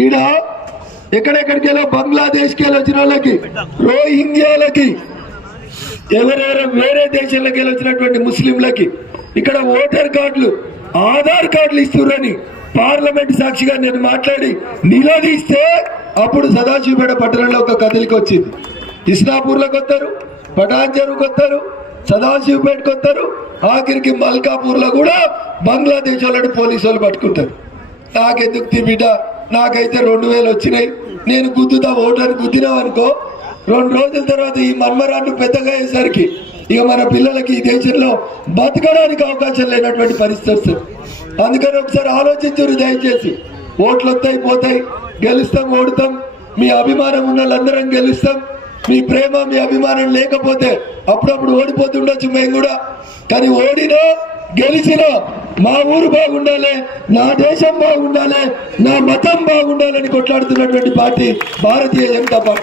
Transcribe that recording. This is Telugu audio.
ఈడ ఎక్కడెక్కడికి వెళ్ళో బంగ్లాదేశ్కి వెళ్ళి వచ్చిన వాళ్ళకి, రోహింగ్యాలకి, ఎవరెవరో వేరే దేశాలకు వెళ్ళి వచ్చినటువంటి ముస్లింలకి ఇక్కడ ఓటర్ కార్డులు, ఆధార్ కార్డులు ఇస్తున్నారని పార్లమెంట్ సాక్షిగా నేను మాట్లాడి నిలదీస్తే అప్పుడు సదాశివపేట పట్టణంలో ఒక కదలిక వచ్చింది. ఇస్నాపూర్లోకి వస్తారు, పటాన్ చెరువుకి వస్తారు, సదాశివపేటకి వస్తారు, ఆఖరికి మల్కాపూర్లో కూడా బంగ్లాదేశ్ వాళ్ళని పోలీసు వాళ్ళు పట్టుకుంటారు. నాకెందుకు బిడ్డ, నాకైతే 2000 వచ్చినాయి, నేను గుద్దుతా ఓటర్ని గుద్దినావు అనుకో, 2 రోజుల తర్వాత ఈ మన్మరాన్ని పెద్దగా అయ్యేసరికి ఇక మన పిల్లలకి ఈ దేశంలో బతకడానికి అవకాశం లేనటువంటి పరిస్థితి వస్తుంది. అందుకని ఒకసారి ఆలోచించరు దయచేసి. ఓట్లు వస్తాయి పోతాయి, గెలుస్తాం ఓడుతాం, మీ అభిమానం ఉన్న వాళ్ళందరం గెలుస్తాం. మీ ప్రేమ మీ అభిమానం లేకపోతే అప్పుడప్పుడు ఓడిపోతుండొచ్చు మేము కూడా. కానీ ఓడినా గెలిచినా మా ఊరు బాగుండాలి, నా దేశం బాగుండాలి, నా మతం బాగుండాలని కొట్లాడుతున్నటువంటి పార్టీ భారతీయ జనతా పార్టీ.